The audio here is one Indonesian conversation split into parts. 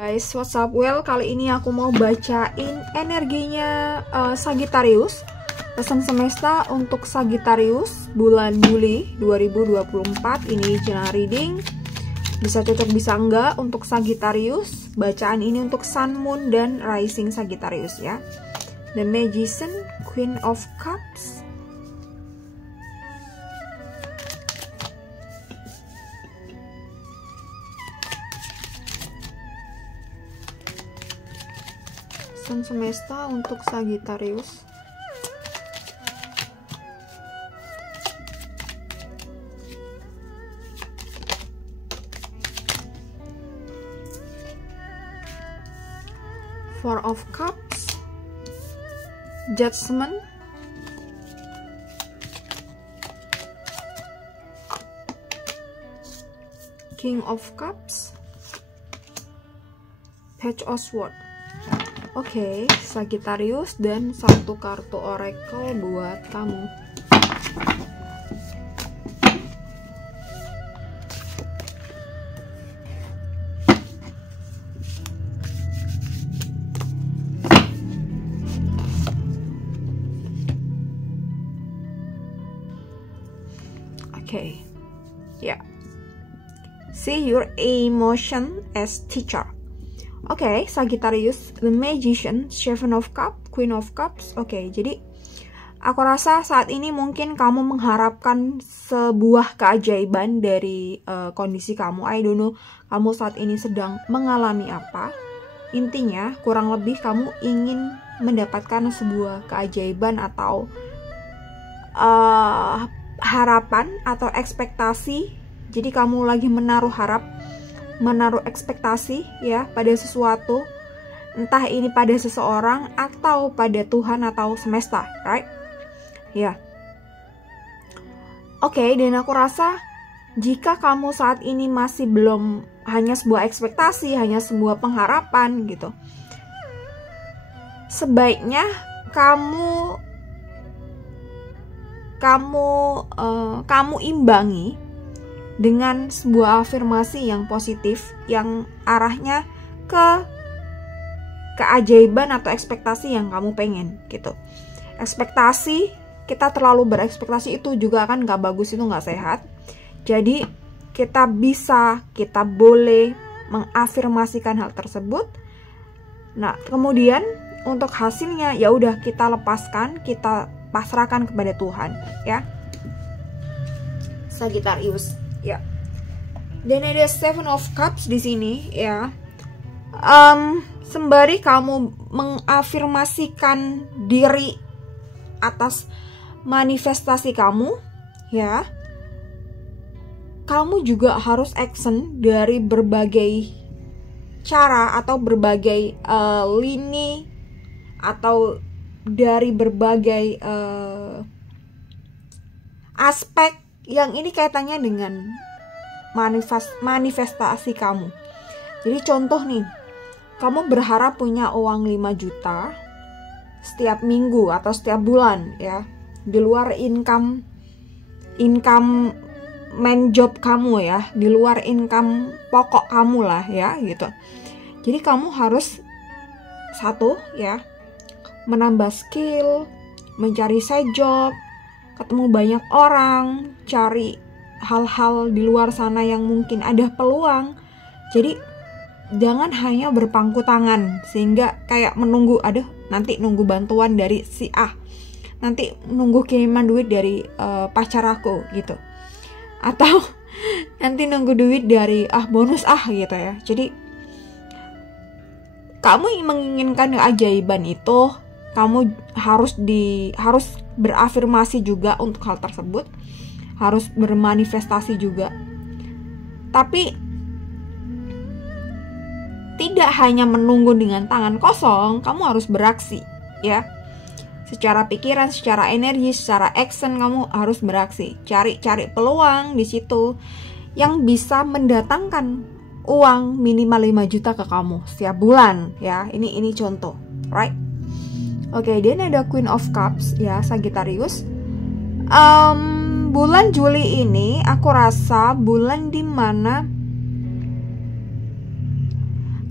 Guys, what's up? Well, kali ini aku mau bacain energinya Sagittarius. Pesan semesta untuk Sagittarius bulan Juli 2024. Ini general reading. Bisa cocok bisa enggak untuk Sagittarius. Bacaan ini untuk Sun, Moon, dan Rising Sagittarius ya. The Magician, Queen of Cups, pesan semesta untuk Sagittarius. Four of Cups, Judgment, King of Cups, Page of Swords. Oke, Sagittarius, dan satu kartu oracle buat kamu. Oke, ya. See your emotion as teacher. Oke, Sagittarius, The Magician, Seven of Cups, Queen of Cups. Oke, jadi aku rasa saat ini mungkin kamu mengharapkan sebuah keajaiban dari kondisi kamu. I don't know kamu saat ini sedang mengalami apa. Intinya, kurang lebih kamu ingin mendapatkan sebuah keajaiban atau harapan atau ekspektasi. Jadi kamu lagi menaruh ekspektasi ya pada sesuatu, entah ini pada seseorang atau pada Tuhan atau semesta, right? Ya. Oke, dan aku rasa jika kamu saat ini masih belum hanya sebuah ekspektasi, hanya sebuah pengharapan gitu, sebaiknya kamu imbangi dengan sebuah afirmasi yang positif, yang arahnya ke keajaiban atau ekspektasi yang kamu pengen gitu. Ekspektasi, kita terlalu berekspektasi itu juga kan gak bagus, itu gak sehat. Jadi kita boleh mengafirmasikan hal tersebut. Nah, kemudian untuk hasilnya ya udah kita lepaskan, kita pasrahkan kepada Tuhan ya. Sagittarius. Ya, dan ada Seven of Cups di sini ya. Sembari kamu mengafirmasikan diri atas manifestasi kamu, ya, kamu juga harus action dari berbagai cara atau berbagai lini atau dari berbagai aspek yang ini kaitannya dengan manifestasi kamu. Jadi contoh nih, kamu berharap punya uang 5 juta setiap minggu atau setiap bulan ya, di luar income main job kamu ya, di luar income pokok kamu lah ya gitu. Jadi kamu harus satu ya, menambah skill, mencari side job, ketemu banyak orang, cari hal-hal di luar sana yang mungkin ada peluang. Jadi jangan hanya berpangku tangan sehingga kayak menunggu, nanti nunggu bantuan dari si A, nanti nunggu kiriman duit dari pacar aku gitu, atau nanti nunggu duit dari bonus gitu ya. Jadi kamu menginginkan keajaiban itu, kamu harus berafirmasi juga untuk hal tersebut, harus bermanifestasi juga. Tapi tidak hanya menunggu dengan tangan kosong, kamu harus beraksi ya. Secara pikiran, secara energi, secara action kamu harus beraksi. Cari peluang di situ yang bisa mendatangkan uang minimal 5 juta ke kamu setiap bulan ya. Ini contoh, right? Oke, dan ada Queen of Cups ya, Sagittarius. Bulan Juli ini aku rasa bulan dimana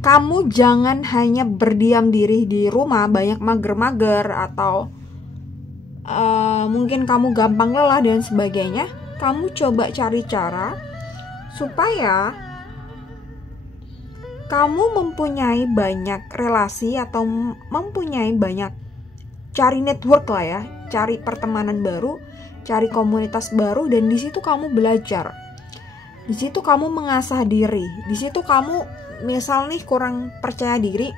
kamu jangan hanya berdiam diri di rumah, banyak mager-mager atau mungkin kamu gampang lelah dan sebagainya. Kamu coba cari cara supaya kamu mempunyai banyak relasi atau mempunyai banyak, cari network lah ya, cari pertemanan baru, cari komunitas baru, dan di situ kamu belajar. Di situ kamu mengasah diri. Di situ kamu misal nih kurang percaya diri,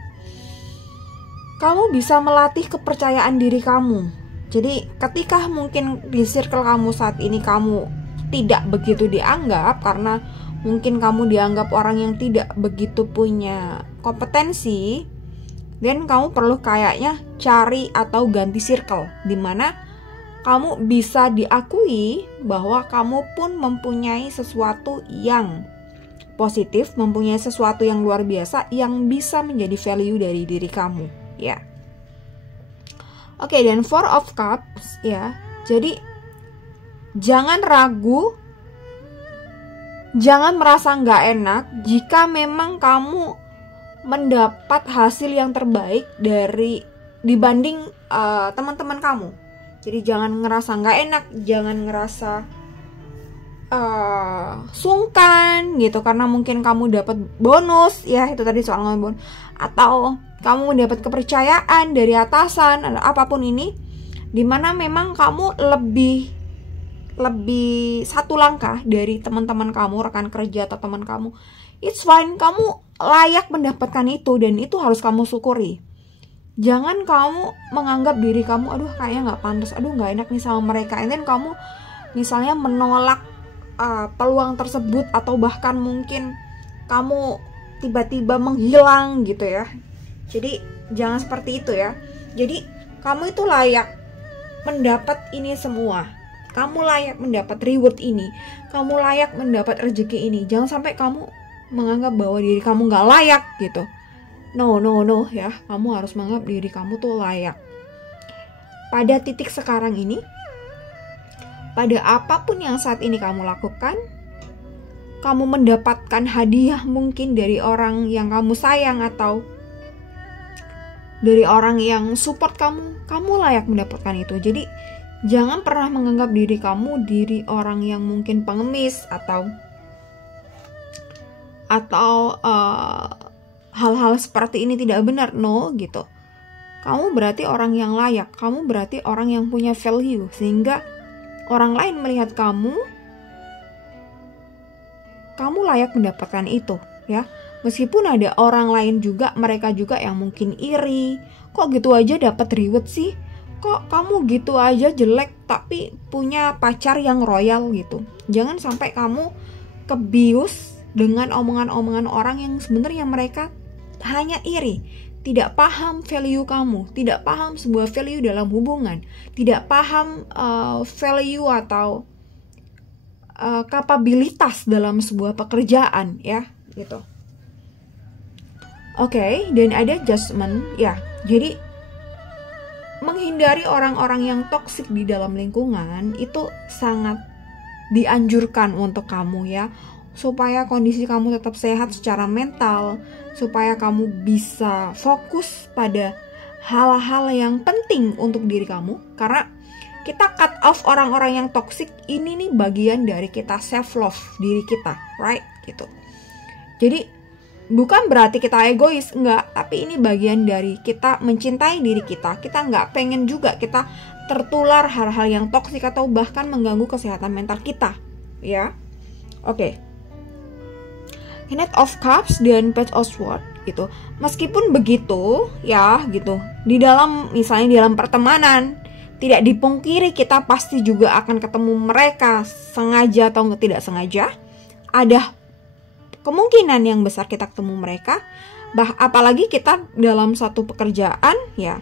kamu bisa melatih kepercayaan diri kamu. Jadi ketika mungkin di circle kamu saat ini kamu tidak begitu dianggap, karena mungkin kamu dianggap orang yang tidak begitu punya kompetensi, dan kamu perlu kayaknya cari atau ganti circle, dimana kamu bisa diakui bahwa kamu pun mempunyai sesuatu yang positif, mempunyai sesuatu yang luar biasa yang bisa menjadi value dari diri kamu, ya. Oke, dan Four of Cups, ya. Jadi jangan ragu, jangan merasa nggak enak jika memang kamu mendapat hasil yang terbaik dari dibanding teman-teman kamu. Jadi jangan ngerasa nggak enak, jangan ngerasa sungkan gitu karena mungkin kamu dapat bonus, ya itu tadi soal ngomong bonus, atau kamu mendapat kepercayaan dari atasan atau apapun ini, dimana memang kamu lebih satu langkah dari teman-teman kamu, rekan kerja atau teman kamu. It's fine, kamu layak mendapatkan itu dan itu harus kamu syukuri. Jangan kamu menganggap diri kamu, aduh kayaknya nggak pantas, aduh nggak enak nih sama mereka, and then kamu misalnya menolak peluang tersebut, atau bahkan mungkin kamu tiba-tiba menghilang gitu ya. Jadi jangan seperti itu ya. Jadi kamu itu layak mendapat ini semua, kamu layak mendapat reward ini, kamu layak mendapat rezeki ini. Jangan sampai kamu menganggap bahwa diri kamu nggak layak gitu. No ya, kamu harus menganggap diri kamu tuh layak. Pada titik sekarang ini, pada apapun yang saat ini kamu lakukan, kamu mendapatkan hadiah mungkin dari orang yang kamu sayang atau dari orang yang support kamu, kamu layak mendapatkan itu. Jadi jangan pernah menganggap diri kamu diri orang yang mungkin pengemis atau hal-hal seperti ini tidak benar. No gitu. Kamu berarti orang yang layak, kamu berarti orang yang punya value, sehingga orang lain melihat kamu layak mendapatkan itu, ya. Meskipun ada orang lain juga, mereka juga yang mungkin iri. Kok gitu aja dapat reward sih? Kok kamu gitu aja jelek tapi punya pacar yang royal gitu. Jangan sampai kamu kebius dengan omongan-omongan orang yang sebenarnya mereka hanya iri, tidak paham value kamu, tidak paham sebuah value dalam hubungan, tidak paham value atau kapabilitas dalam sebuah pekerjaan, ya gitu. Oke, dan ada judgment, ya. Jadi menghindari orang-orang yang toksik di dalam lingkungan itu sangat dianjurkan untuk kamu, ya, supaya kondisi kamu tetap sehat secara mental, supaya kamu bisa fokus pada hal-hal yang penting untuk diri kamu. Karena kita cut off orang-orang yang toksik, ini nih bagian dari kita self love diri kita, right? Gitu. Jadi bukan berarti kita egois, enggak, tapi ini bagian dari kita mencintai diri kita. Kita nggak pengen juga kita tertular hal-hal yang toksik atau bahkan mengganggu kesehatan mental kita, ya. Oke. Knight of Cups dan Page of Swords gitu. Meskipun begitu, ya gitu. Di dalam misalnya di dalam pertemanan, tidak dipungkiri kita pasti juga akan ketemu mereka sengaja atau tidak sengaja. Ada kemungkinan yang besar kita ketemu mereka, apalagi kita dalam satu pekerjaan, ya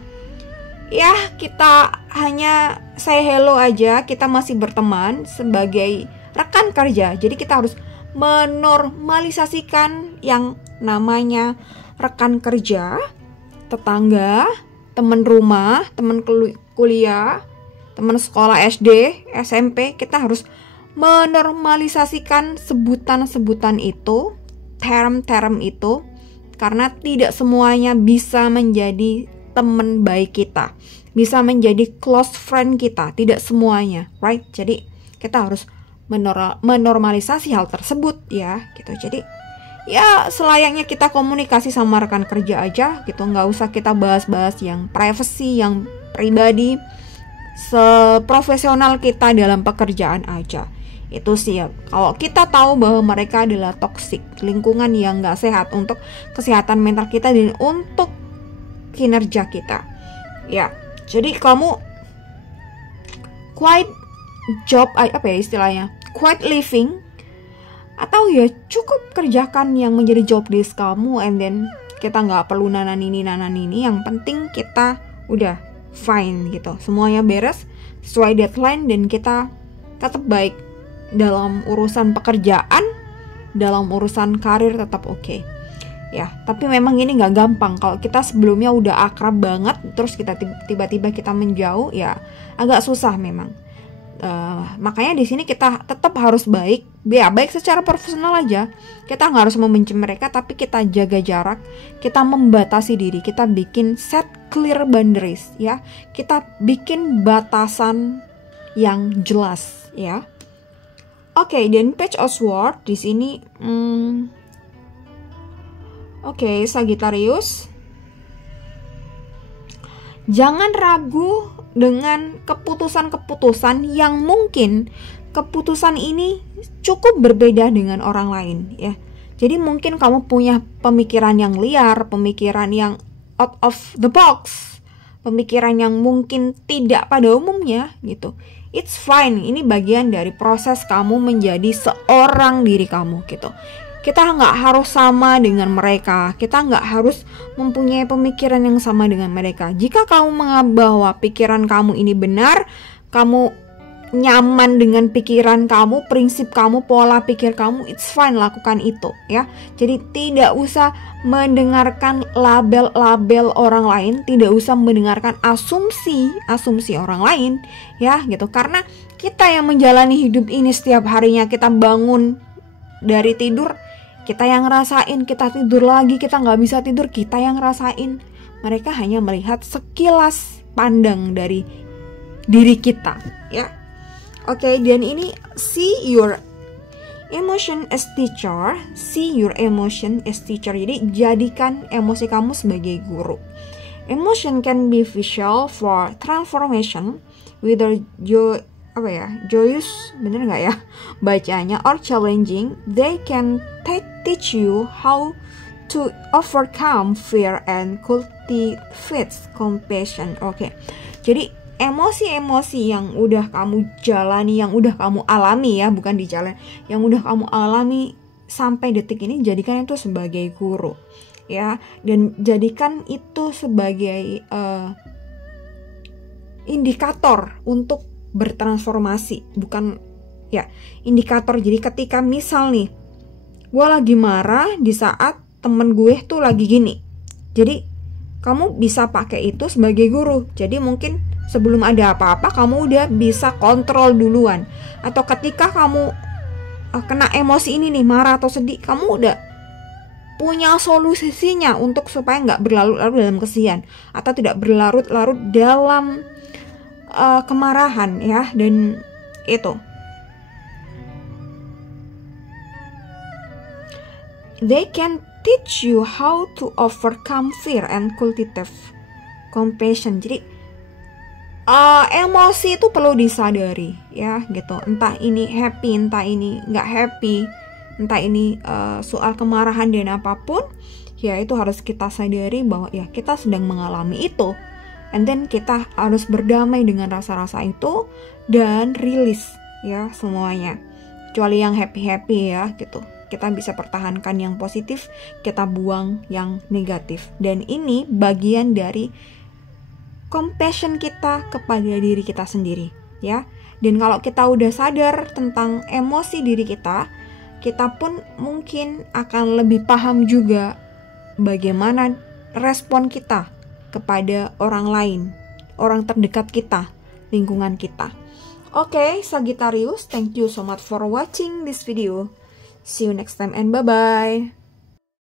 kita hanya say hello aja, kita masih berteman sebagai rekan kerja. Jadi kita harus menormalisasikan yang namanya rekan kerja, tetangga, teman rumah, teman kuliah, teman sekolah SD, SMP. Kita harus menormalisasikan sebutan-sebutan itu, term-term itu, Karena tidak semuanya bisa menjadi teman baik kita, bisa menjadi close friend kita, tidak semuanya, right? Jadi kita harus menormalisasi hal tersebut ya, gitu. Jadi ya selayaknya kita komunikasi sama rekan kerja aja gitu, nggak usah kita bahas-bahas yang privacy, yang pribadi, seprofesional kita dalam pekerjaan aja. Itu sih ya, kalau kita tahu bahwa mereka adalah toxic, lingkungan yang nggak sehat untuk kesehatan mental kita dan untuk kinerja kita ya. Jadi kamu quiet job, apa ya istilahnya, quiet living, atau ya cukup kerjakan yang menjadi job desk kamu, and then kita nggak perlu nanan ini, yang penting kita udah fine gitu, semuanya beres sesuai deadline, dan kita tetap baik dalam urusan pekerjaan, dalam urusan karir tetap oke. Ya, tapi memang ini nggak gampang. Kalau kita sebelumnya udah akrab banget, terus kita tiba-tiba kita menjauh, ya agak susah memang. Makanya di sini kita tetap harus baik, ya baik secara profesional aja. Kita nggak harus membenci mereka, tapi kita jaga jarak, kita membatasi diri, kita bikin set clear boundaries, ya. Kita bikin batasan yang jelas, ya. Oke, dan Page of Swords di sini, oke, Sagittarius, jangan ragu dengan keputusan-keputusan yang mungkin keputusan ini cukup berbeda dengan orang lain, ya. Jadi mungkin kamu punya pemikiran yang liar, pemikiran yang out of the box, pemikiran yang mungkin tidak pada umumnya gitu. It's fine, ini bagian dari proses kamu menjadi seorang diri kamu gitu. Kita nggak harus sama dengan mereka, kita nggak harus mempunyai pemikiran yang sama dengan mereka. Jika kamu menganggap bahwa pikiran kamu ini benar, kamu nyaman dengan pikiran kamu, prinsip kamu, pola pikir kamu, it's fine, lakukan itu ya. Jadi tidak usah mendengarkan label-label orang lain, tidak usah mendengarkan asumsi orang lain ya gitu. Karena kita yang menjalani hidup ini setiap harinya, kita bangun dari tidur, kita yang ngerasain, kita tidur lagi, kita nggak bisa tidur, kita yang ngerasain. Mereka hanya melihat sekilas pandang dari diri kita ya. Oke, dan ini see your emotion as teacher, see your emotion as teacher. Jadi jadikan emosi kamu sebagai guru. Emotion can be visual for transformation, whether joyous, bener nggak ya bacanya, or challenging. They can teach you how to overcome fear and cultivate compassion. Oke, jadi emosi-emosi yang udah kamu jalani, yang udah kamu alami ya, bukan di jalan, yang udah kamu alami sampai detik ini, jadikan itu sebagai guru ya, dan jadikan itu sebagai indikator untuk bertransformasi, bukan ya indikator. Jadi ketika misal nih gue lagi marah di saat temen gue tuh lagi gini, jadi kamu bisa pakai itu sebagai guru. Jadi mungkin sebelum ada apa-apa kamu udah bisa kontrol duluan. Atau ketika kamu kena emosi ini nih, marah atau sedih, kamu udah punya solusinya untuk supaya nggak berlarut-larut dalam kesedihan atau tidak berlarut-larut dalam kemarahan ya. Dan itu they can teach you how to overcome fear and cultivate compassion. Jadi emosi itu perlu disadari ya gitu. Entah ini happy, entah ini nggak happy, entah ini soal kemarahan dan apapun, ya itu harus kita sadari bahwa ya kita sedang mengalami itu, and then kita harus berdamai dengan rasa-rasa itu dan rilis ya semuanya, kecuali yang happy ya gitu. Kita bisa pertahankan yang positif, kita buang yang negatif. Dan ini bagian dari compassion kita kepada diri kita sendiri ya. Dan kalau kita udah sadar tentang emosi diri kita, kita pun mungkin akan lebih paham juga bagaimana respon kita kepada orang lain, orang terdekat kita, lingkungan kita. Oke, Sagittarius, thank you so much for watching this video. See you next time and bye-bye.